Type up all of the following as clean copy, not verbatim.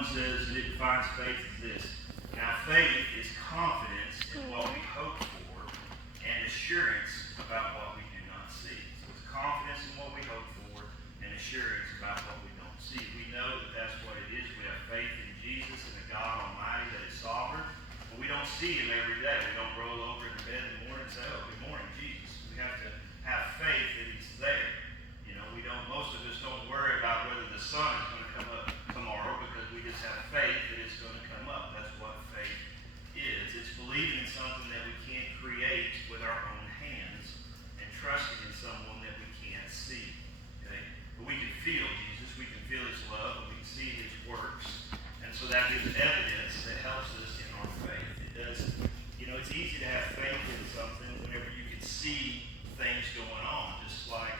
1 says, and it defines faith as this. Now faith is confidence in what we hope for and assurance about what we do not see. So it's confidence in what we hope for and assurance about what we don't see. We know that that's what it is. We have faith in Jesus and a God Almighty that is sovereign. But we don't see Him every day. We don't roll over in the bed in the morning and say, oh, good morning, Jesus. We have to have faith that He's there. We don't, most of us don't worry about whether the sun is going to come up tomorrow because we just have faith that it's going to come up. That's what faith is. It's believing in something that we can't create with our own hands and trusting in someone that we can't see. Okay? But we can feel Jesus. We can feel His love. And we can see His works. And so that gives evidence that helps us in our faith. It does, it's easy to have faith in something whenever you can see things going on, just like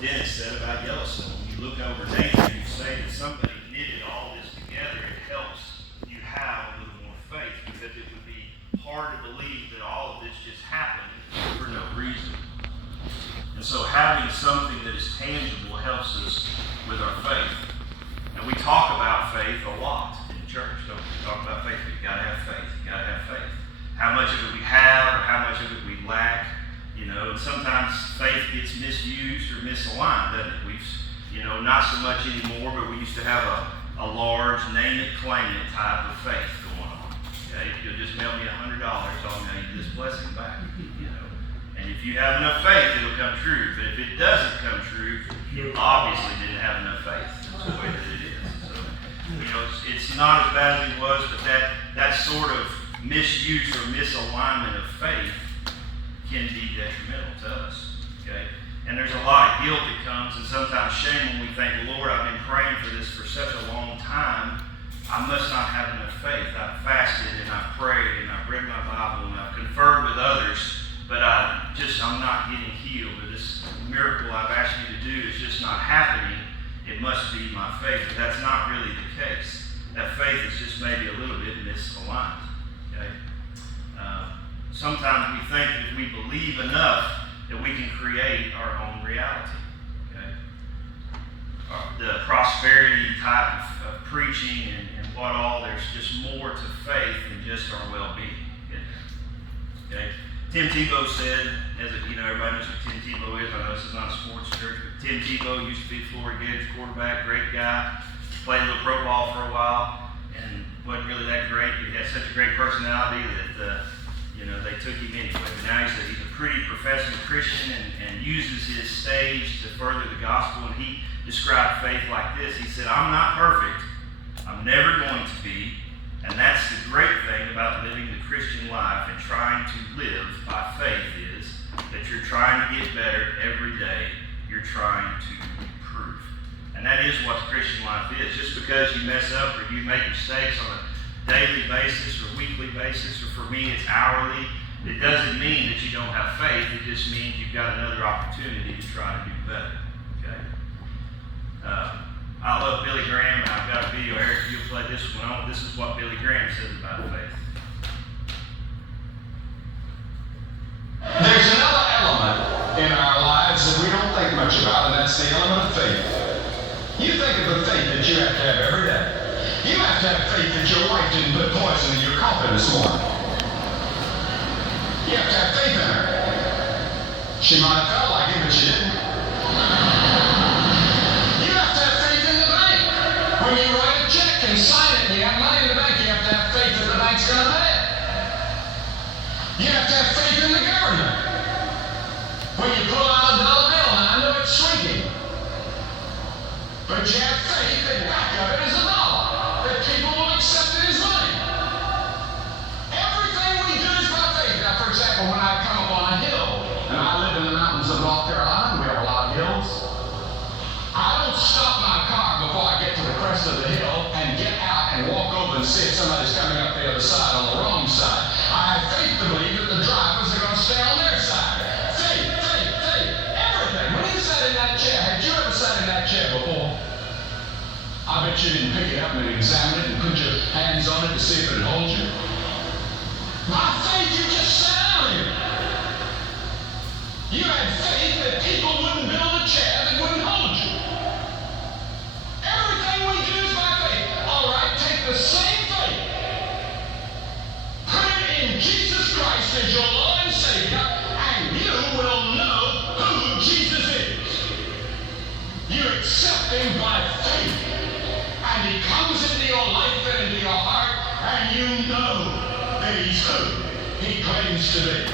Dennis said about Yellowstone. When you look over nature, you say that somebody knitted all this together. It helps you have a little more faith because it would be hard to believe that all of this just happened for no reason. And so having something that is tangible helps us with our faith. And we talk about faith a lot in church, don't we? We talk about faith. You've got to have faith. You've got to have faith. How much of it we have or how much of it we lack. And sometimes faith gets misused or misaligned, doesn't it? Not so much anymore, but we used to have a large name it, claim it type of faith going on. Okay? If you'll just mail me $100, I'll mail you this blessing back. And if you have enough faith, it'll come true. But if it doesn't come true, you obviously didn't have enough faith. That's the way that it is. So, it's not as bad as it was, but that sort of misuse or misalignment of faith can be detrimental to us, okay? And there's a lot of guilt that comes, and sometimes shame when we think, Lord, I've been praying for this for such a long time, I must not have enough faith. I've fasted, and I've prayed, and I've read my Bible, and I've conferred with others, but I'm not getting healed, or this miracle I've asked you to do is just not happening. It must be my faith, but that's not really the case. That faith is just maybe a little bit misaligned, okay? Sometimes we think that if we believe enough that we can create our own reality. Okay? The prosperity type of preaching and what all, there's just more to faith than just our well-being. Okay? Tim Tebow said, everybody knows who Tim Tebow is. I know this is not a sports church, but Tim Tebow used to be Florida Gators quarterback, great guy, played a little pro ball for a while, and wasn't really that great. He had such a great personality that they took him anyway. But now he's a pretty professing Christian and uses his stage to further the gospel. And he described faith like this. He said, I'm not perfect. I'm never going to be. And that's the great thing about living the Christian life and trying to live by faith is that you're trying to get better every day. You're trying to improve. And that is what the Christian life is. Just because you mess up or you make mistakes on a daily basis or weekly basis, or for me it's hourly, it doesn't mean that you don't have faith. It just means you've got another opportunity to try to do better. Okay? I love Billy Graham, and I've got a video. Eric, you'll play this one on. This is what Billy Graham says about faith. There's another element in our lives that we don't think much about, and that's the element of faith. You think of the faith that you have to have every day. You have to have faith that your wife didn't put poison in your coffee this morning. You have to have faith in her. She might have felt like it, but she didn't. You have to have faith in the bank. When you write a check and sign it and you have money in the bank, you have to have faith that the bank's going to pay it. You have to have faith in the government. When you pull out a dollar bill, and I know it's shrinking, but you have faith that back of it is a dollar. That people will accept it as money. Everything we do is by faith. Now, for example, when I come up on a hill, and I live in the mountains of North Carolina, we have a lot of hills, I don't stop my car before I get to the crest of the hill and get out and walk over and see if somebody's coming up the other side on the wrong side. I have faith to believe that the drivers are going to stay on their side. Faith, faith, faith, everything. When you sat in that chair, had you ever sat in that chair before? I bet you didn't pick it up and examine it and put your hands on it to see if it would hold you. By faith, you just sat down here. You had faith that people wouldn't build a chair that wouldn't hold you. Everything we do is by faith. know that he's who he claims to be?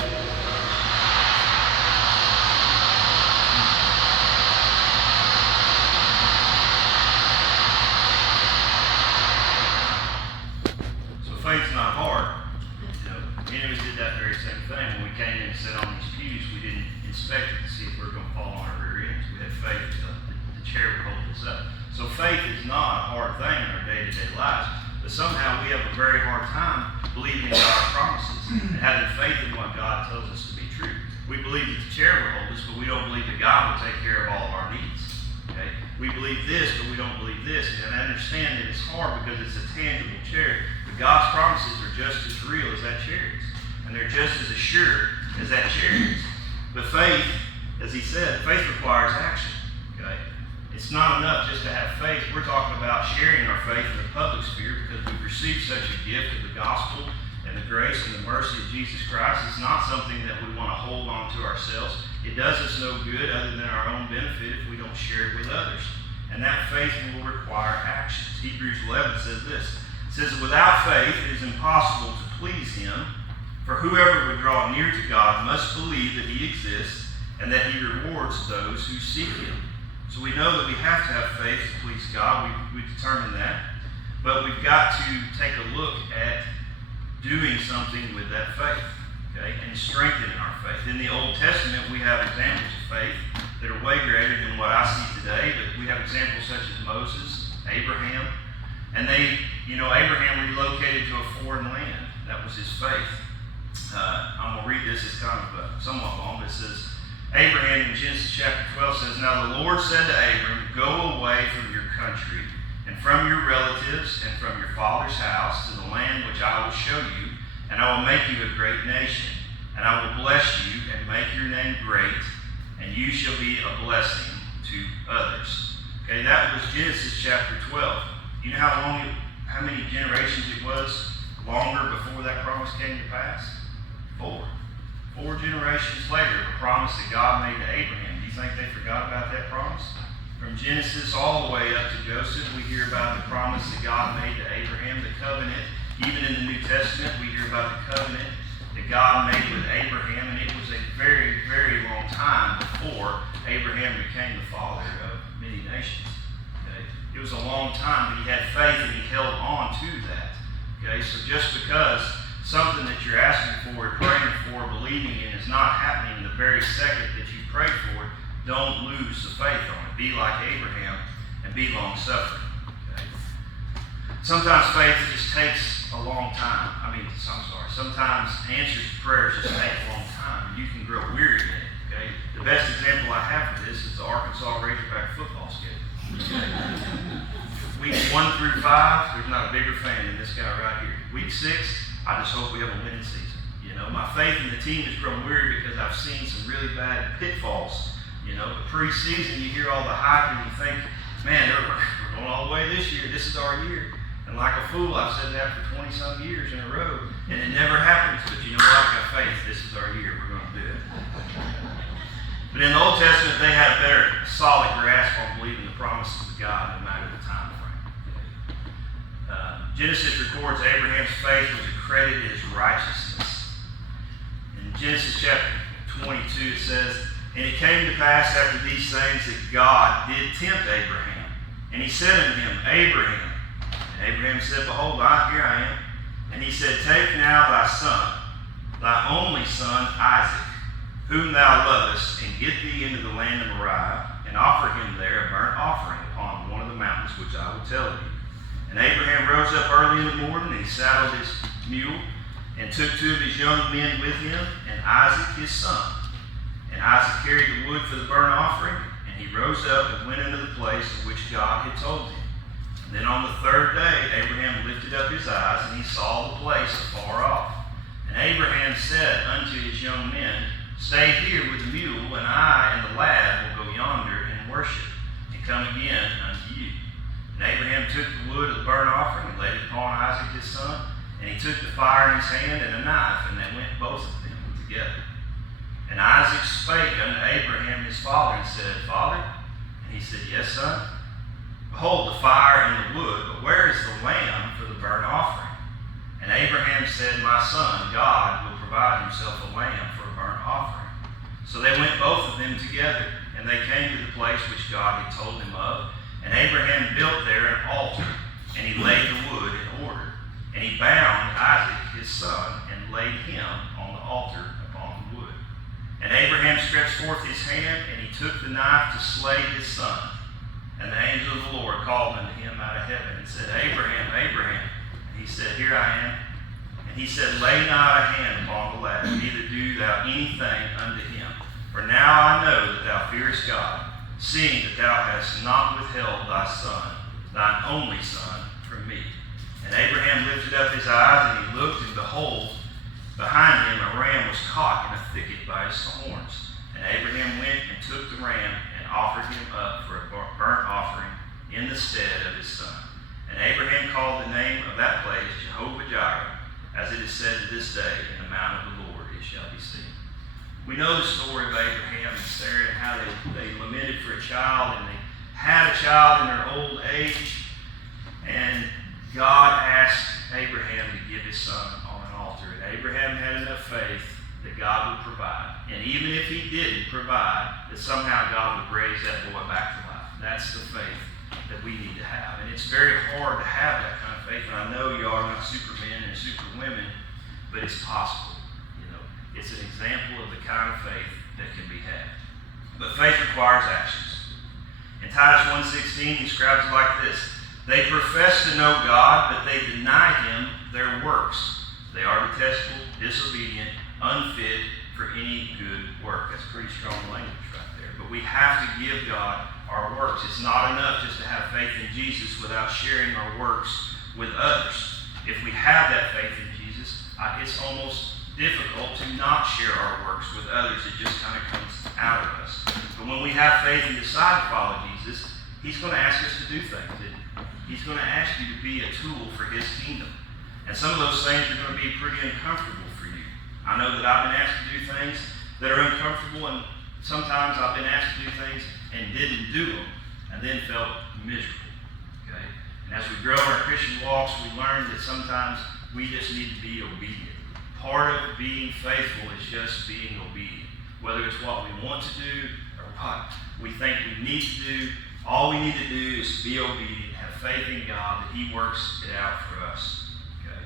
So faith's not hard. The enemies did that very same thing. When we came in and sat on these pews, we didn't inspect it to see if we were going to fall on our rear ends. We had faith that the chair would hold us up. So faith is not a hard thing in our day-to-day lives, but somehow we have a very hard time believing in God's promises and having faith in what God tells us to be true. We believe that the chair will hold us, but we don't believe that God will take care of all of our needs. Okay? We believe this, but we don't believe this. And I understand that it's hard because it's a tangible chair, but God's promises are just as real as that chair is. And they're just as assured as that chair is. But faith, as he said, faith requires action. Okay? It's not enough just to have faith. We're talking about sharing our faith in the public sphere because we've received such a gift of the gospel and the grace and the mercy of Jesus Christ. It's not something that we want to hold on to ourselves. It does us no good other than our own benefit if we don't share it with others. And that faith will require actions. Hebrews 11 says this. It says, without faith it is impossible to please him, for whoever would draw near to God must believe that he exists and that he rewards those who seek him. So we know that we have to have faith to please God. We determined that. But we've got to take a look at doing something with that faith, okay, and strengthening our faith. In the Old Testament, we have examples of faith that are way greater than what I see today, but we have examples such as Moses, Abraham, and Abraham relocated to a foreign land. That was his faith. I'm going to read this. It's kind of somewhat long, but it says, Abraham in Genesis chapter 12 says, now the Lord said to Abram, go away from your country and from your relatives and from your father's house to the land which I will show you, and I will make you a great nation, and I will bless you and make your name great, and you shall be a blessing to others. Okay, that was Genesis chapter 12. You know how many generations it was longer before that promise came to pass? 4. 4 generations later, the promise that God made to Abraham. Do you think they forgot about that promise? From Genesis all the way up to Joseph, we hear about the promise that God made to Abraham, the covenant. Even in the New Testament, we hear about the covenant that God made with Abraham, and it was a very, very long time before Abraham became the father of many nations. Okay? It was a long time, but he had faith and he held on to that. Okay? So just because something that you're asking for, praying for, believing in is not happening in the very second that you pray for it, don't lose the faith on it. Be like Abraham and be long-suffering. Okay? Sometimes faith just takes a long time. Sometimes answers to prayers just take a long time. You can grow weary in it. Okay? The best example I have of this is the Arkansas Razorback football schedule. Weeks 1 through 5, there's not a bigger fan than this guy right here. Week 6, I just hope we have a winning season. My faith in the team has grown weary because I've seen some really bad pitfalls. The preseason, you hear all the hype and you think, man, we're going all the way this year. This is our year. And like a fool, I've said that for 20-some years in a row, and it never happens. But you know what? I've got faith. This is our year. We're going to do it. But in the Old Testament, they had a better, solid grasp on believing the promises of God no matter the time frame. Genesis records Abraham's faith was accredited as righteousness. In Genesis chapter 22, it says, and it came to pass after these things that God did tempt Abraham. And he said unto him, Abraham. And Abraham said, behold, here I am. And he said, take now thy son, thy only son Isaac, whom thou lovest, and get thee into the land of Moriah, and offer him there a burnt offering upon one of the mountains which I will tell thee. And Abraham rose up early in the morning, and he saddled his mule, and took 2 of his young men with him, and Isaac his son. And Isaac carried the wood for the burnt offering, and he rose up and went into the place of which God had told him. And then on the 3rd day, Abraham lifted up his eyes, and he saw the place afar off. And Abraham said unto his young men, stay here with the mule, and I and the lad will go yonder and worship, and come again unto you. And Abraham took the wood of the burnt offering, and laid it upon Isaac his son, and he took the fire in his hand and a knife, and they went both of them together. And Isaac spake unto Abraham his father, and said, Father? And he said, Yes, son. Behold, the fire and the wood, but where is the lamb for the burnt offering? And Abraham Abraham built there an altar, and he laid the wood in order. And he bound Isaac his son, and laid him on the altar upon the wood. And Abraham stretched forth his hand, and he took the knife to slay his son. And the angel of the Lord called unto him out of heaven, and said, Abraham, Abraham. And he said, Here I am. And he said, Lay not a hand upon the lad, neither do thou anything unto him. For now I know that thou fearest God, seeing that thou hast not withheld thy son, thine only son, from me. And Abraham lifted up his eyes, and he looked, and behold, behind him a ram was caught in a thicket by his horns. And Abraham went and took the ram, and offered him up for a burnt offering in the stead of his son. And Abraham called the name of that place Jehovah-Jireh, as it is said to this day, In the mount of the Lord it shall be seen. We know the story of Abraham and Sarah and how they lamented for a child, and they had a child in their old age, and God asked Abraham to give his son on an altar. And Abraham had enough faith that God would provide. And even if he didn't provide, that somehow God would raise that boy back to life. That's the faith that we need to have. And it's very hard to have that kind of faith. And I know you are not supermen and superwomen, but it's possible. It's an example of the kind of faith that can be had. But faith requires actions. In Titus 1:16, he describes it like this. They profess to know God, but they deny him their works. They are detestable, disobedient, unfit for any good work. That's pretty strong language right there. But we have to give God our works. It's not enough just to have faith in Jesus without sharing our works with others. If we have that faith in Jesus, it's almost difficult to not share our works with others. It just kind of comes out of us. But when we have faith and decide to follow Jesus, he's going to ask us to do things. He's going to ask you to be a tool for his kingdom. And some of those things are going to be pretty uncomfortable for you. I know that I've been asked to do things that are uncomfortable, and sometimes I've been asked to do things and didn't do them, and then felt miserable. Okay? And as we grow in our Christian walks, we learn that sometimes we just need to be obedient. Part of being faithful is just being obedient. Whether it's what we want to do or what we think we need to do, all we need to do is be obedient, have faith in God that he works it out for us. Okay?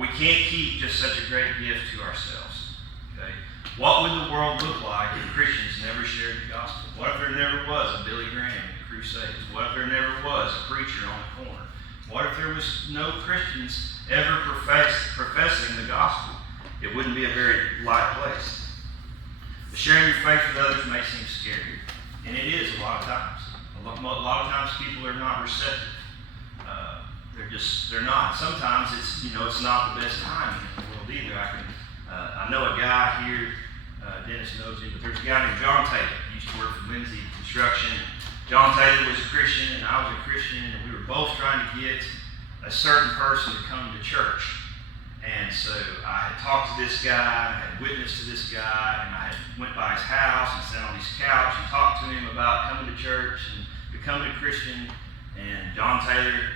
We can't keep just such a great gift to ourselves. Okay? What would the world look like if Christians never shared the gospel? What if there never was a Billy Graham in the Crusades? What if there never was a preacher on the corner? What if there was no Christians ever professing the gospel? It wouldn't be a very light place. But sharing your faith with others may seem scary. And it is a lot of times. A lot of times people are not receptive. They're not. Sometimes it's not the best timing in the world either. I know a guy here, Dennis knows him, but there's a guy named John Taylor. He used to work for Lindsay Construction. John Taylor was a Christian, and I was a Christian, and we were both trying to get a certain person to come to church. And so I had talked to this guy, and I had witnessed to this guy, and I had went by his house and sat on his couch and talked to him about coming to church and becoming a Christian. And John Taylor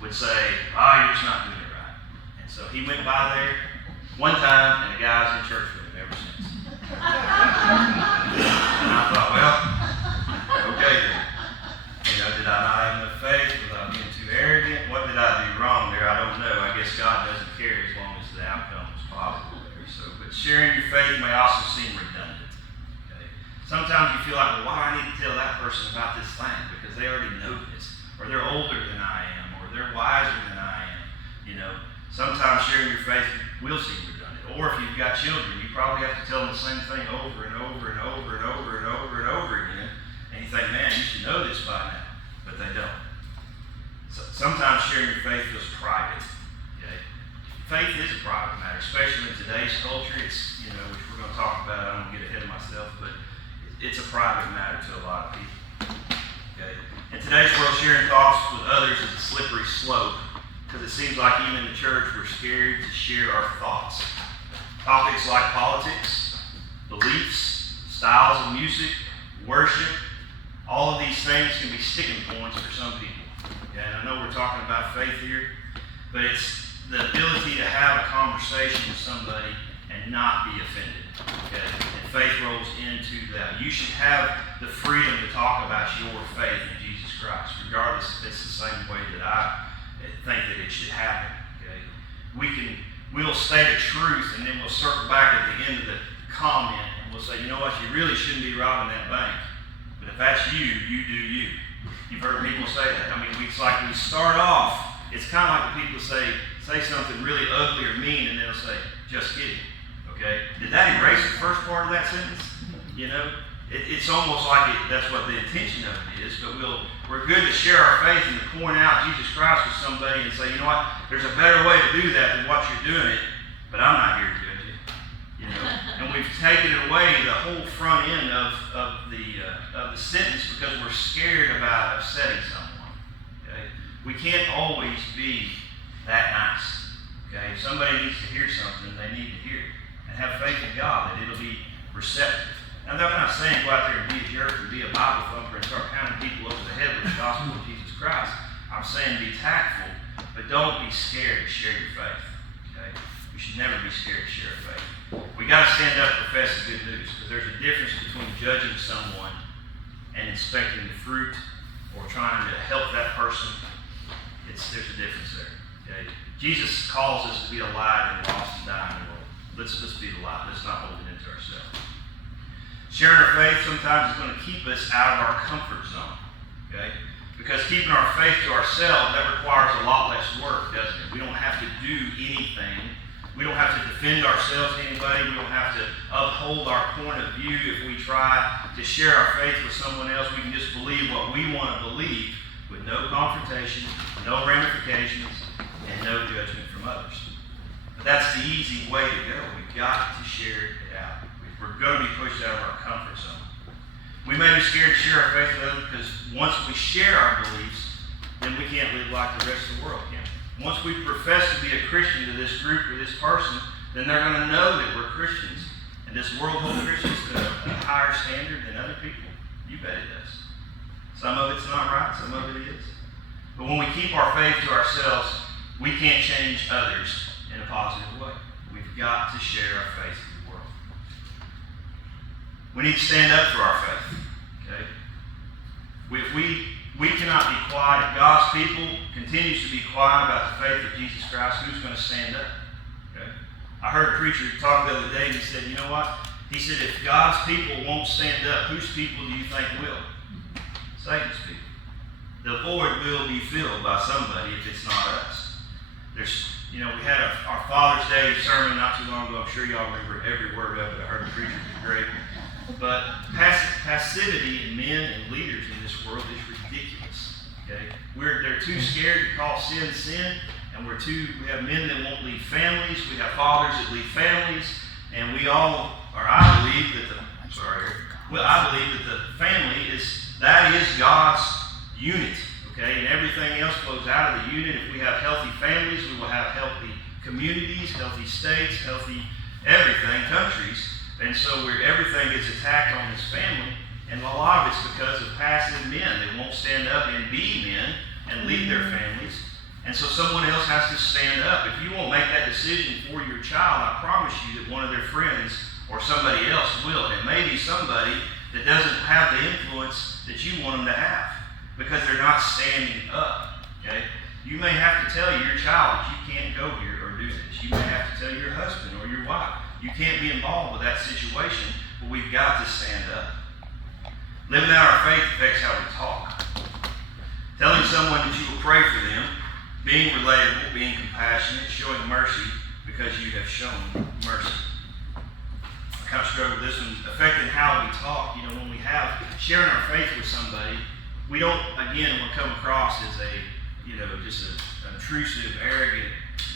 would say, you're just not doing it right. And so he went by there one time, and the guy's in church with him ever since. And I thought, well, okay then. Did I not have enough faith? Was I being too arrogant? What did I do wrong there? I don't know. I guess God doesn't care as long as the outcome was positive there. But sharing your faith may also seem redundant. Okay? Sometimes you feel like, well, why do I need to tell that person about this thing? Because they already know this. Or they're older than I am. Or they're wiser than I am. Sometimes sharing your faith will seem redundant. Or if you've got children, you probably have to tell them the same thing over and over and over and over and over and over again. And you think, man, you should know this by now. But they don't. So sometimes sharing your faith feels private. Okay? Faith is a private matter, especially in today's culture. It's, which we're going to talk about. I don't want to get ahead of myself, but it's a private matter to a lot of people. Okay? In today's world, sharing thoughts with others is a slippery slope because it seems like even in the church we're scared to share our thoughts. Topics like politics, beliefs, styles of music, worship, all of these things can be sticking points for some people. Okay? And I know we're talking about faith here, but it's the ability to have a conversation with somebody and not be offended. Okay? And faith rolls into that. You should have the freedom to talk about your faith in Jesus Christ, regardless if it's the same way that I think that it should happen. Okay? We'll state a truth, and then we'll circle back at the end of the comment, and we'll say, you know what, you really shouldn't be robbing that bank. But if that's you, you do you. You've heard people say that. I mean, it's like we start off, it's kind of like the people say something really ugly or mean, and they'll say, just kidding. Okay? Did that erase the first part of that sentence? You know? It's almost like that's what the intention of it is, but we're good to share our faith and to point out Jesus Christ with somebody and say, you know what, there's a better way to do that than what you're doing it, but I'm not here to judge you. You know? And we've taken away the whole front end of the sentence because we're scared about upsetting someone. Okay? We can't always be that nice. Okay? If somebody needs to hear something, they need to hear it. And have faith in God that it'll be receptive. Now, I'm not saying go out there and be a jerk and be a Bible thumper and start pounding people over the head with the gospel of Jesus Christ. I'm saying be tactful, but don't be scared to share your faith. Okay? We should never be scared to share our faith. We got to stand up and profess the good news, because there's a difference between judging someone and inspecting the fruit or trying to help that person. There's a difference there. Okay? Jesus calls us to be a light in a lost and dying world. Let's be the light. Let's not hold it into ourselves. Sharing our faith sometimes is going to keep us out of our comfort zone. Okay? Because keeping our faith to ourselves, that requires a lot less work, doesn't it? We don't have to do anything. We don't have to defend ourselves to anybody. We don't have to uphold our point of view. If we try to share our faith with someone else, we can just believe what we want to believe with no confrontation, no ramifications, and no judgment from others. But that's the easy way to go. We've got to share it out. We're going to be pushed out of our comfort zone. We may be scared to share our faith with others because once we share our beliefs, then we can't live like the rest of the world can. Once we profess to be a Christian to this group or this person, then they're going to know that we're Christians. And does the world hold Christians to a higher standard than other people? You bet it does. Some of it's not right, some of it is. But when we keep our faith to ourselves, we can't change others in a positive way. We've got to share our faith with the world. We need to stand up for our faith. Okay? If we cannot be quiet. If God's people continues to be quiet about the faith of Jesus Christ, who's going to stand up? Okay? I heard a preacher talk the other day, and he said, you know what? He said, if God's people won't stand up, whose people do you think will? Satan's people. The void will be filled by somebody if it's not us. We had our Father's Day sermon not too long ago. I'm sure y'all remember every word of it. I heard the preacher do great. But passivity in men and leaders in this world is ridiculous. Okay? They're too scared to call sin sin, and we have men that won't lead families. We have fathers that lead families, and I believe that the family is God's unit. Okay, and everything else flows out of the unit. If we have healthy families, we will have healthy communities, healthy states, healthy everything, countries. And so everything gets attacked on this family, and a lot of it's because of passive men. They won't stand up and be men and lead their families. And so someone else has to stand up. If you won't make that decision for your child, I promise you that one of their friends or somebody else will. And it may be somebody that doesn't have the influence that you want them to have, because they're not standing up. Okay? You may have to tell your child that you can't go here or do this. You may have to tell your husband or your wife you can't be involved with that situation, but we've got to stand up. Living out our faith affects how we talk. Telling someone that you will pray for them, being relatable, being compassionate, showing mercy because you have shown mercy. I kind of struggle with this one. Affecting how we talk. When we have sharing our faith with somebody, we don't, again, come across as just an intrusive, arrogant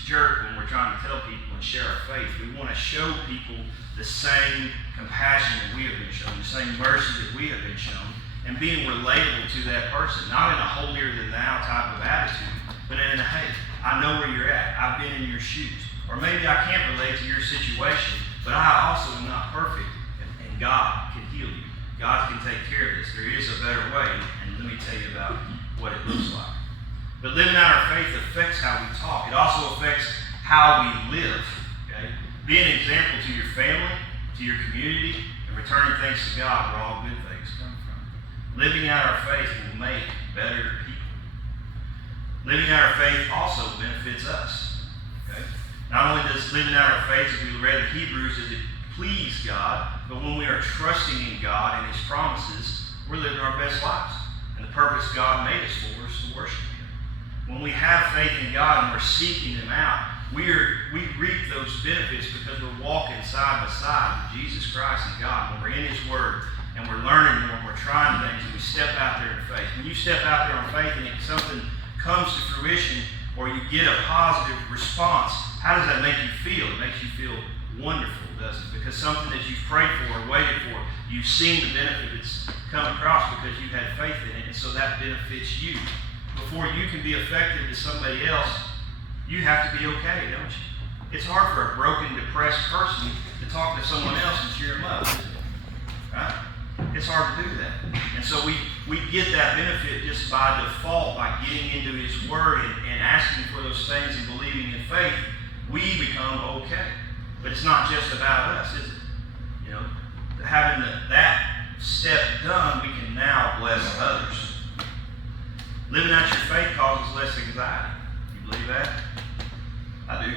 jerk when we're trying to tell people and share our faith. We want to show people the same compassion that we have been shown, the same mercy that we have been shown, and being relatable to that person, not in a holier-than-thou type of attitude, but in a, hey, I know where you're at. I've been in your shoes. Or maybe I can't relate to your situation, but I also am not perfect, and God can heal you. God can take care of this. There is a better way, and let me tell you about what it looks like. But living out our faith affects how we talk. It also affects how we live. Okay? Be an example to your family, to your community, and returning thanks to God where all good things come from. Living out our faith will make better people. Living out our faith also benefits us. Okay? Not only does living out our faith, as we read in Hebrews, does it please God, but when we are trusting in God and His promises, we're living our best lives. And the purpose God made us for is to worship Him. When we have faith in God and we're seeking Him out, we reap those benefits because we're walking side by side with Jesus Christ and God. When we're in His Word and we're learning more and we're trying things and we step out there in faith. When you step out there on faith and something comes to fruition or you get a positive response, how does that make you feel? It makes you feel wonderful, doesn't it? Because something that you've prayed for or waited for, you've seen the benefits come across because you've had faith in it, and so that benefits you. Before you can be effective to somebody else, you have to be okay, don't you? It's hard for a broken, depressed person to talk to someone else and cheer them up, isn't it? Right? It's hard to do that. And so we get that benefit just by default, by getting into His Word and asking for those things and believing in faith. We become okay. But it's not just about us, is it? You know, having that step done, we can now bless others. Living out your faith causes less anxiety. You believe that? I do.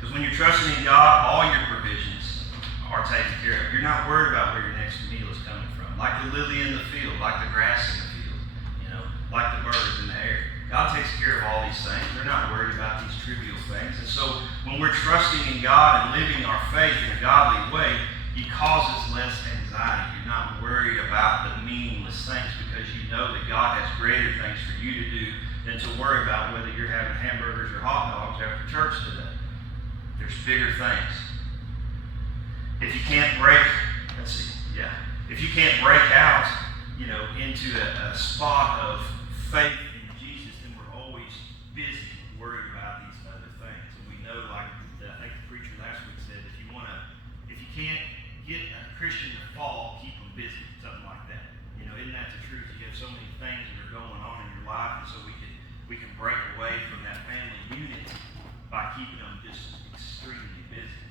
Because when you're trusting in God, all your provisions are taken care of. You're not worried about where your next meal is coming from. Like the lily in the field, like the grass in the field, you know, like the birds in the air. God takes care of all these things. They're not worried about these trivial things. And so when we're trusting in God and living our faith in a godly way, He causes less anxiety. You're not worried about the meaningless things because you know that God has greater things for you to do than to worry about whether you're having hamburgers or hot dogs after church today. There's bigger things. If you can't break, if you can't break out, you know, into a spot of faith in Jesus, then we're always busy worried about these other things. And we know, like I think the preacher last week said, if you can't get a Christian to fall, keep them busy, something like that. You know, isn't that the truth? You have so many things that are going on in your life, and so we can break away from that family unity by keeping them just extremely busy.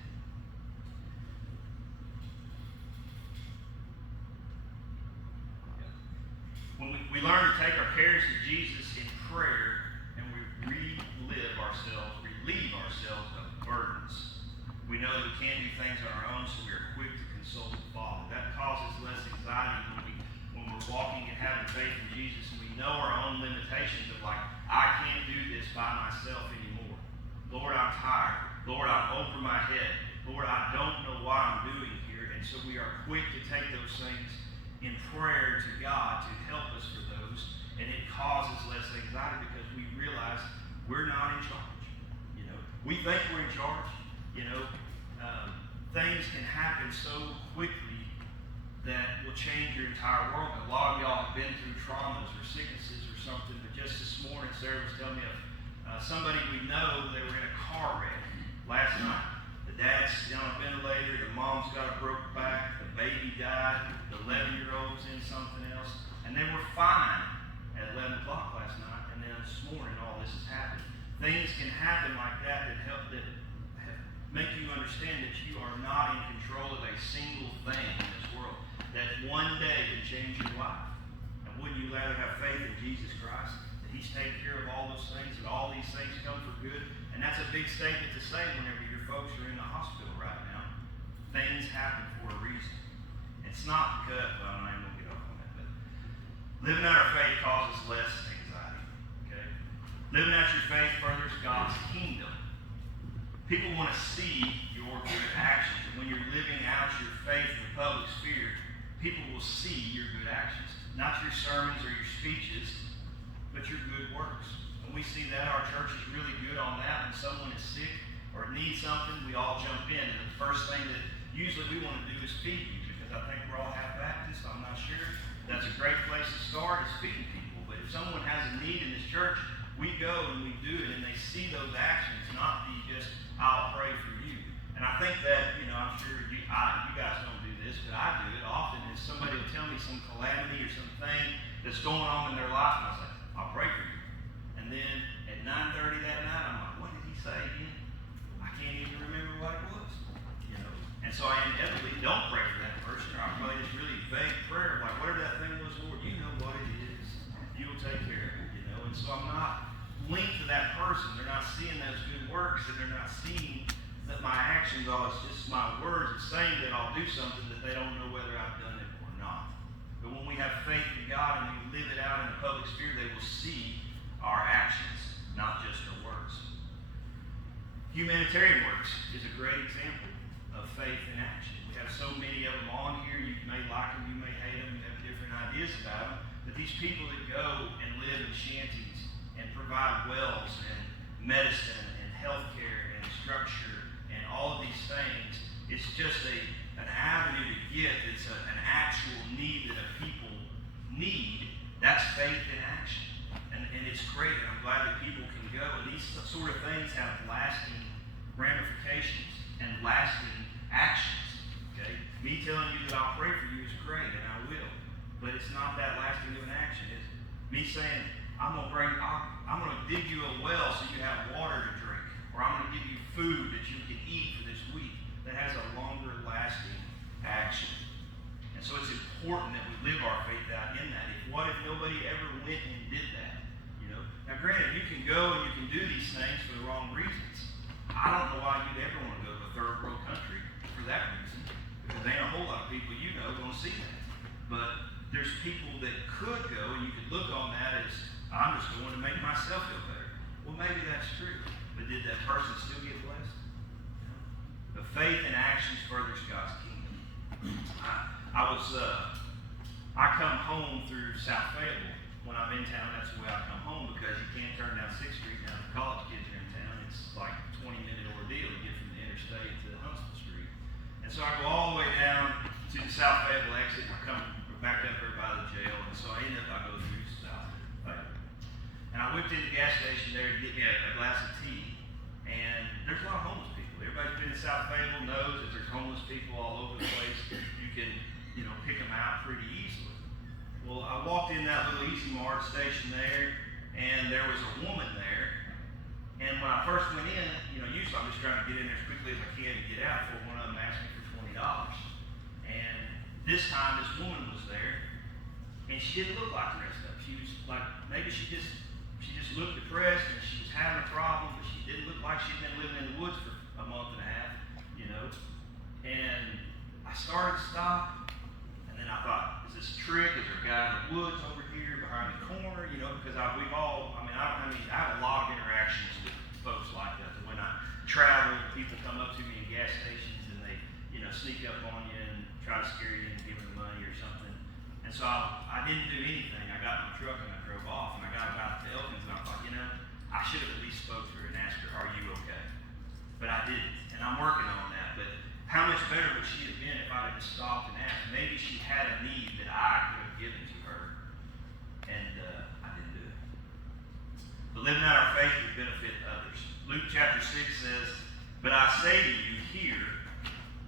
When we learn to take our cares to Jesus in prayer and we relieve ourselves of burdens, we know that we can't do things on our own, so we are quick to consult the Father. That causes less anxiety when we're walking and having faith in Jesus and we know our own limitations of like, I can't do this by myself anymore. Lord, I'm tired. Lord, I'm over my head. Lord, I don't know what I'm doing here. And so we are quick to take those things in prayer to God to help us for those, and it causes less anxiety because we realize we're not in charge. You know, we think we're in charge. You know, things can happen so quickly that will change your entire world. And a lot of y'all have been through traumas or sicknesses or something. But just this morning, Sarah was telling me of somebody we know. They were in a car wreck last night. The dad's on a ventilator. The mom's got a broken back. The baby died. The 11-year-old's in something else. And they were fine at 11 o'clock last night. And then this morning, all this has happened. Things can happen like that that make you understand that you are not in control of a single thing in this world. That one day can change your life. And wouldn't you rather have faith in Jesus Christ? That He's taking care of all those things, that all these things come for good? And that's a big statement to say whenever your folks are in the hospital right now. Things happen for a reason. It's not because, well, I'm not even going to get off on that, but living out our faith causes less anxiety. Okay? Living out your faith furthers God's kingdom. People want to see your good actions. And when you're living out your faith in the public sphere, people will see your good actions. Not your sermons or your speeches, but your good works. And we see that our church is really good on that. When someone is sick or needs something, we all jump in. And the first thing that usually we want to do is feed you, because I think we're all half Baptist. I'm not sure. That's a great place to start, is feeding people. But if someone has a need in this church, we go and we do it, and they see those actions, not the just, I'll pray for you. And I think that, you know, I'm sure you guys don't do this, but I do it often. Is somebody will tell me some calamity or something that's going on in their life, and I say, I'll pray for you. And then at 9:30 that night, I'm like, what did he say again? I can't even remember what it was. You know. And so I inevitably don't pray for that person, or I pray this really vague prayer, like whatever that thing was, Lord, you know what. and they're not seeing those good works, and they're not seeing that my actions are just my words. It's saying that I'll do something that they don't know whether I've done it or not. But when we have faith in God and we live it out in the public sphere, they will see our actions, not just our words. Humanitarian works is a great example of faith in action. We have so many of them on here. You may like them, you may hate them, you have different ideas about them. But these people that go and live in shanties and provide wells and medicine and healthcare and structure and all of these things, it's just an avenue to get that's an actual need that a people need. That's faith in action. And it's great, and I'm glad that people can go. And these sort of things have lasting ramifications and lasting actions. Okay? Me telling you that I'll pray for you is great, and I will. But it's not that lasting of an action. It's me saying, I'm going to dig you a well so you have water to drink. Or I'm going to give you food that you can eat for this week. That has a longer lasting action. And so it's important that we live our faith out in that. What if nobody ever went and did that? Now granted, you can go and you can do these things for the wrong reasons. I don't know why you'd ever want to go to a third world country for that reason. Because there ain't a whole lot of people going to see that. But there's people that could go, and you could look on that as, I'm just going to make myself feel better. Well, maybe that's true. But did that person still get blessed? No. The faith in actions furthers God's kingdom. I come home through South Fayetteville. When I'm in town, that's the way I come home, because you can't turn down 6th Street now. The college kids are in town. It's like a 20-minute ordeal to get from the interstate to Huntsville Street. And so I go all the way down to the South Fayetteville exit, and I come back up there by the jail, and so I go through South Fayetteville. And I whipped in the gas station there to get me a glass of tea, and there's a lot of homeless people. Everybody's been in South Fayetteville knows that there's homeless people all over the place. You can, pick them out pretty easily. Well, I walked in that little Easy Mart station there, and there was a woman there. And when I first went in, usually I'm just trying to get in there as quickly as I can to get out before one of them asked me for $20. And this time, this woman was there, and she didn't look like the rest of them. She was like, maybe she just looked depressed, and she was having a problem, but she didn't look like she'd been living in the woods for a month and a half, And I started to stop, and then I thought, is this a trick? Is there a guy in the woods over here behind the corner? Because I have a lot of interactions with folks like that. When I travel, people come up to me in gas stations, and they, sneak up on you and try to scare you into giving them money or something. And so I didn't do anything. I got in my truck and I drove off, and I got about to Elkins, and I thought, I should have at least spoke to her and asked her, are you okay? But I didn't, and I'm working on that. But how much better would she have been if I had just stopped and asked? Maybe she had a need that I could have given to her, and I didn't do it. But living out our faith would benefit others. Luke chapter 6 says, but I say to you here,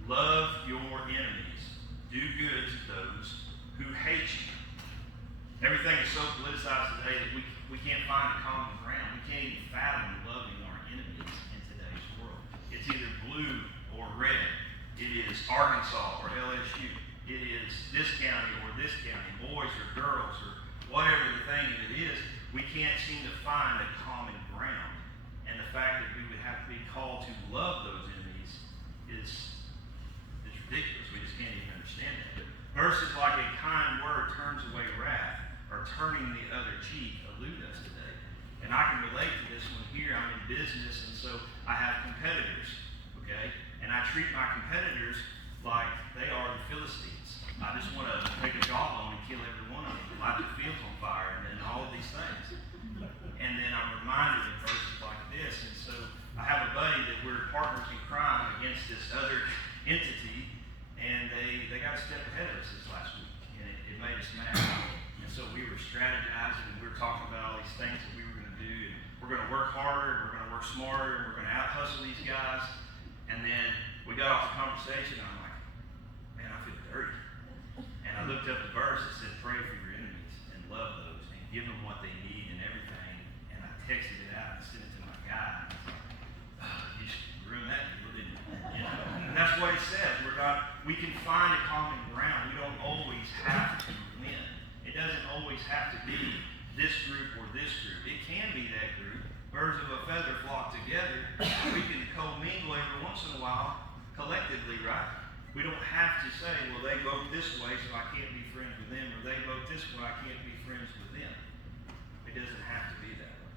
love your enemies. Do good to those who hate you. Everything is so politicized today that we can't find a common ground. We can't even fathom loving our enemies in today's world. It's either blue or red. It is Arkansas or LSU. It is this county or this county, boys or girls or whatever the thing it is. We can't seem to find a common ground. And the fact that we would have to be called to love those enemies is ridiculous. We just can't even understand that. But verses like a kind word turns away wrath, or turning the other cheek, elude us today. And I can relate to this one here. I'm in business, and so I have competitors, okay? And I treat my competitors like they are the Philistines. I just want to take a jawbone and kill every one of them, light the fields on fire, and all of these things. And then I'm reminded of verses like this. And so I have a buddy that we're partners in crime against this other entity, and they got a step ahead of us this last week, and it made us mad. And so we were strategizing, and we were talking about all these things that we were going to do, and we're going to work harder, and we're going to work smarter, and we're going to out-hustle these guys. And then we got off the conversation, and I'm like, man, I feel dirty. And I looked up the verse that said, pray for your enemies and love those and give them what they need and everything. And I texted it out and sent it to my guy. And I was like, you just ruined that deal, didn't you? And that's what it says. We can find a common ground. We don't always have to win. It doesn't always have to be this group or this group. It can be that group, birds of a feather flock together. We can commingle every once in a while collectively, right? We don't have to say, well, they vote this way, so I can't be friends with them, or they vote this way, I can't be friends with them. It doesn't have to be that way.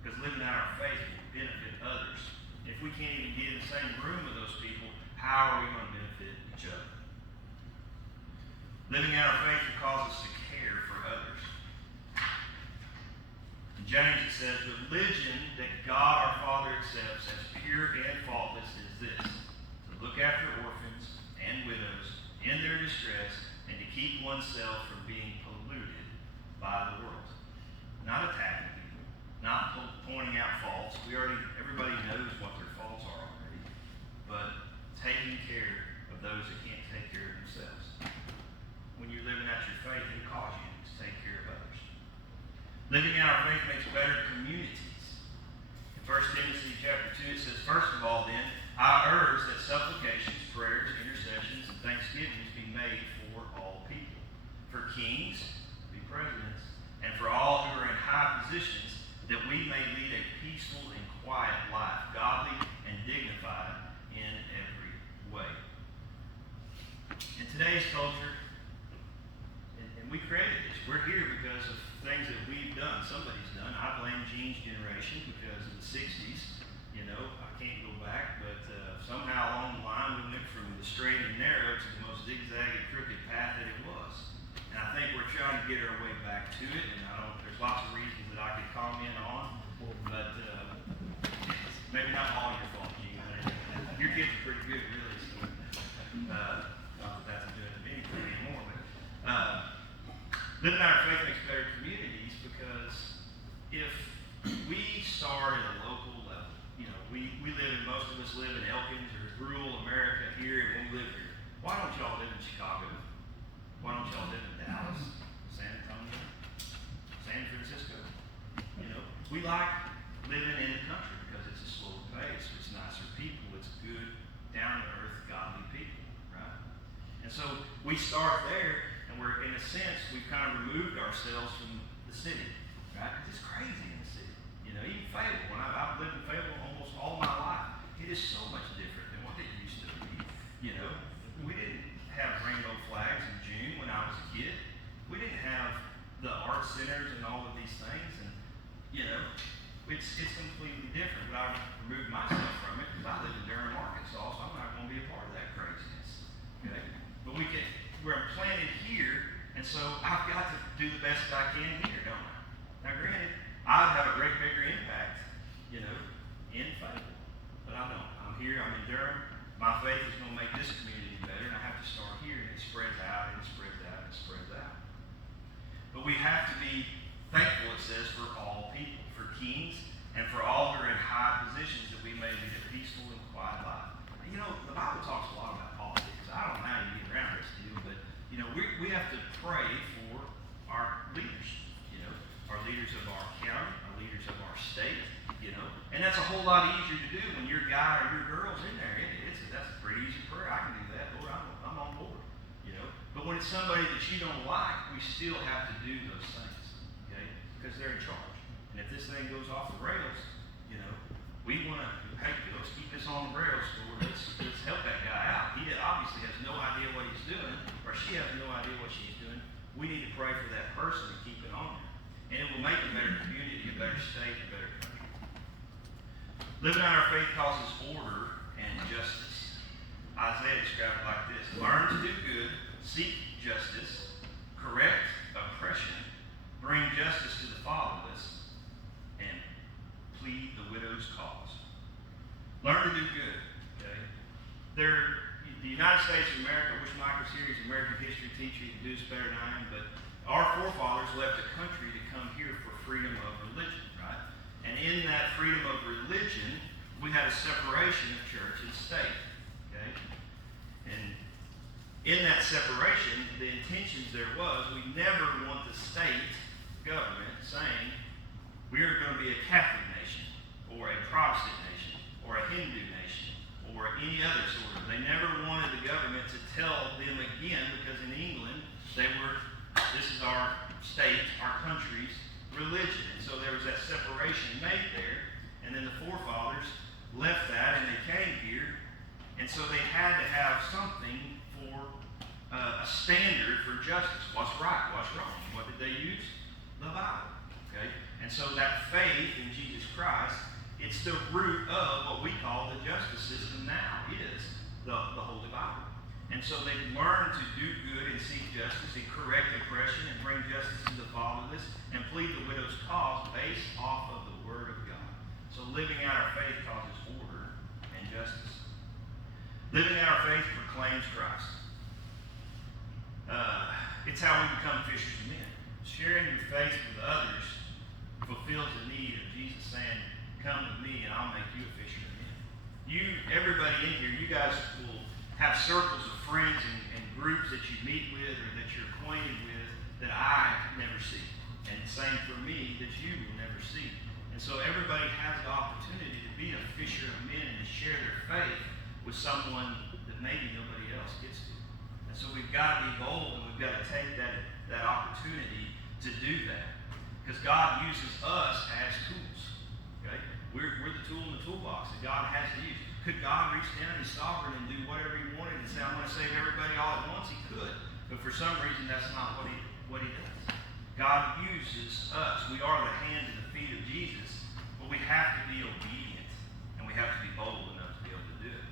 Because living out our faith will benefit others. If we can't even get in the same room with those people, how are we going to benefit each other? Living out our faith will cause us to care for others. In James it says, religion that God our Father accepts as pure and faultless is this: to look after orphans and widows in their distress, and to keep oneself from being polluted by the world. Not attacking people, not pointing out faults. Everybody knows what their faults are already, but taking care of those that can't take care of themselves. When you're living out your faith, it calls you to take care of others. Living out our faith makes better communities. In 1 Timothy chapter 2, it says, first of all, then, I urge that supplications, prayers, intercessions, and thanksgivings be made for all people, for kings, be presidents, and for all who are in high positions, that we may lead a peaceful and quiet life, godly and dignified in every way. In today's culture, and we created this, we're here because of things that we've done, somebody's done. I blame Gene's generation because in the 60s, I can't go back, but somehow along the line we went from the straight and narrow to the most zigzag and crooked path that it was. And I think we're trying to get our way back to it, and there's lots of reasons that I could comment on, but maybe not all your fault, Gene. Your kids are pretty good, really, so not that that's doing anything anymore, but living out our faith makes better communities, because if we start at a local level, most of us live in Elkins or rural America here, and we live here. Why don't y'all live in Chicago? Why don't y'all live in Dallas, San Antonio, San Francisco? We like living in the country because it's a slower pace, it's nicer people, it's good, down-to-earth, godly people, right? And so we start there, and we're, in a sense, we've kind of removed ourselves from the city, right? It's crazy in the city. Even Fayetteville, I've lived in Fayetteville almost all my life, it is so much different than what it used to be. We didn't have rainbow flags in June when I was a kid. We didn't have the art centers and all of these things, and it's completely different. But I've removed myself from it because I live in Durham, Arkansas, so I'm not going to be a part of that craziness. Okay, but we're planted here, and so I've got to do the best I can here, don't I? Now, granted, I'd have a great bigger impact, in Fayetteville, but I don't. I'm here. I'm in Durham. My faith is going to make this community better, and I have to start here, and it spreads out, and it spreads out, and it spreads out. But we have to be thankful, it says, for all people, for kings, and for all who are in high positions, that we may lead a peaceful and quiet life. And, the Bible talks a lot about politics. I don't know how you get around this deal, but, we have to pray for our leaders, our leaders of our county, our leaders of our state, and that's a whole lot easier to do when your guy or your girl's in there. That's a pretty easy prayer. I can do that. Lord, I'm on board. But when it's somebody that you don't like, we still have to do those things, okay? Because they're in charge. And if this thing goes off the rails, we want to, hey, let's keep this on the rails, Lord. Let's help that guy out. He obviously has no idea what he's doing, or she has no idea what she's doing. We need to pray for that person and keep it on there. And it will make a better community, a better state, a better country. Living out our faith causes order and justice. Isaiah described it like this: learn to do good, seek justice, correct oppression, bring justice to the fatherless, and plead the widow's cause. Learn to do good. Okay? The United States of America, I wish Mike was here, he's an American history teacher, he can do this better than I am, but our forefathers left the country to come here for freedom of religion, right? And in that freedom of religion, we had a separation of church and state, okay? And in that separation, the intentions there was, we never want the state government saying, we're going to be a Catholic nation, or a Protestant nation, or a Hindu nation, or any other sort of. They never wanted the government to tell them again, because in England, this is our state, our country's religion. And so there was that separation made there. And so they had to have something for a standard for justice. What's right? What's wrong? What did they use? The Bible. Okay? And so that faith in Jesus Christ, it's the root of what we call the justice system now is the Holy Bible. And so they learned to do good and seek justice and correct oppression and bring justice to the fatherless and plead the widow's cause based off of the Word of God. So living out our faith causes order and justice. Living out our faith proclaims Christ. It's how we become fishers of men. Sharing your faith with others fulfills the need of Jesus saying, come with me and I'll make you a fisher of men. Everybody in here, you guys will have circles of friends and groups that you meet with or that you're acquainted with that I never see. And same for me, that you will never see. And so everybody has the opportunity to be a fisher of men and to share their faith with someone that maybe nobody else gets to. And so we've got to be bold and we've got to take that opportunity to do that. Because God uses us as tools. Okay? We're the tool in the toolbox that God has to use. Could God reach down, He's sovereign, and do whatever He wanted and say, I'm going to save everybody all at once? He could. But for some reason, that's not what he does. God uses us. We are the hands and the feet of Jesus, but we have to be obedient, and we have to be bold enough to be able to do it.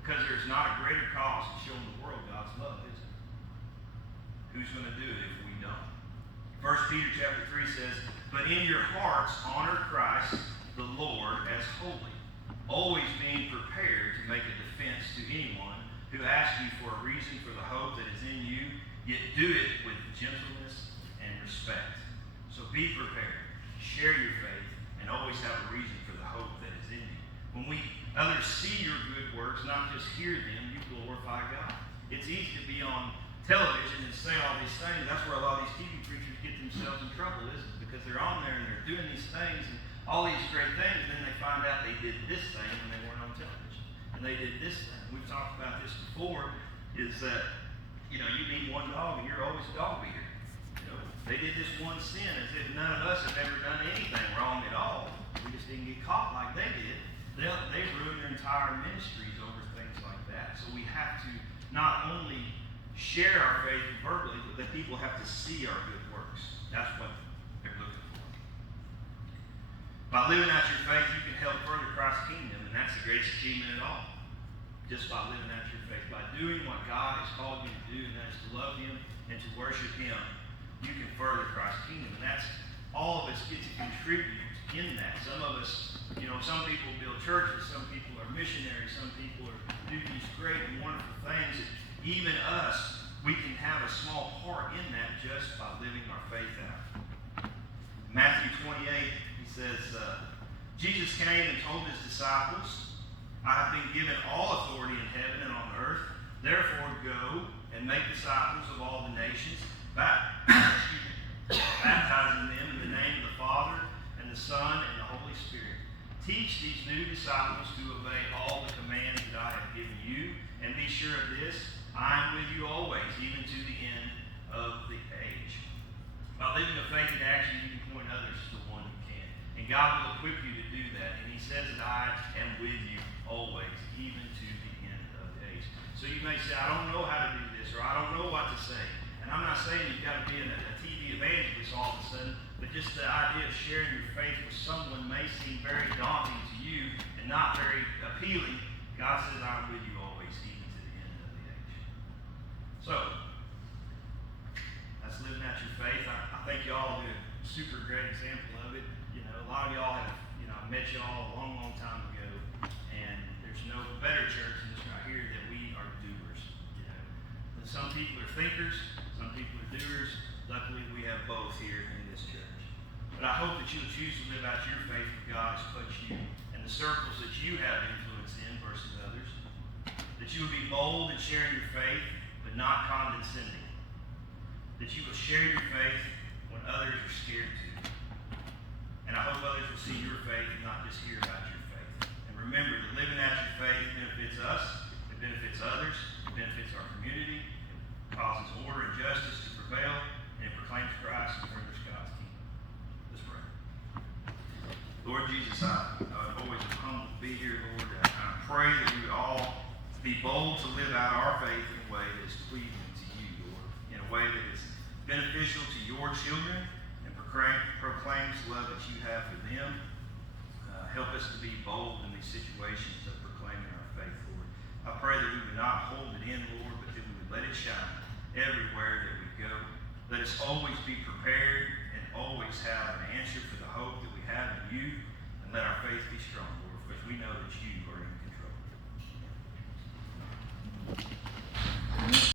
Because there's not a greater cause to show the world God's love, is it? Who's going to do it if we don't? 1 Peter chapter 3 says, but in your hearts honor Christ the Lord as holy, always being prepared to make a defense to anyone who asks you for a reason for the hope that is in you, yet do it with gentleness and respect. So be prepared, share your faith, and always have a reason for the hope that is in you. When others see your good works, not just hear them, you glorify God. It's easy to be on television and say all these things. That's where a lot of these TV preachers get themselves in trouble, isn't it? Because they're on there and they're doing these things and all these great things, and then they find out they did this thing when they weren't on television. And they did this thing. We've talked about this before, is that, you meet one dog and you're always a dog beater. They did this one sin as if none of us have ever done anything wrong at all. We just didn't get caught like they did. They ruined their entire ministries over things like that. So we have to not only share our faith verbally, but that people have to see our good works. That's what they're looking for. By living out your faith, you can help further Christ's kingdom, and that's the greatest achievement at all. Just by living out your faith. By doing what God has called you to do, and that is to love Him and to worship Him, you can further Christ's kingdom. And that's all of us get to contribute in that. Some of us, some people build churches, some people are missionaries, some people do these great and wonderful things. And even us, we can have a small part in that just by living our faith out. Matthew 28, he says, Jesus came and told His disciples, I have been given all authority in heaven and on earth. Therefore go and make disciples of all the nations, baptizing them in the name of the Father and the Son and the Holy Spirit. Teach these new disciples to obey all the commands that I have given you, and be sure of this, I am with you always, even to the end of the age. By living a faith in action, you can point others to the one who can. And God will equip you to do that. And He says that I am with you always, even to the end of the age. So you may say, I don't know how to do this, or I don't know what to say. And I'm not saying you've got to be a TV evangelist all of a sudden, but just the idea of sharing your faith with someone may seem very daunting to you and not very appealing. God says, I'm with you always, even to the end of the age. So, that's living out your faith. I think y'all do a super great example of it. A lot of y'all have, I met y'all a long, long time ago, and there's no better church than this right here that we are doers. Some people are thinkers, some people are doers. Luckily, we have both here in this church. But I hope that you'll choose to live out your faith where God has put you and the circles that you have influence in versus others. That you will be bold in sharing your faith, but not condescending. That you will share your faith when others are scared to. And I hope others will see your faith and not just hear about your faith. And remember that living out your faith benefits us, it benefits others, it benefits our community, it causes order and justice to prevail, and it proclaims Christ and furthers God's kingdom. Let's pray. Lord Jesus, I always am humbled to be here, Lord. I pray that we would all be be bold to live out our faith in a way that is pleasing to you, Lord, in a way that is beneficial to your children and proclaims love that you have for them. Help us to be bold in these situations of proclaiming our faith, Lord. I pray that we would not hold it in, Lord, but that we would let it shine everywhere that we go. Let us always be prepared and always have an answer for the hope that we have in you. And let our faith be strong, Lord, because we know that you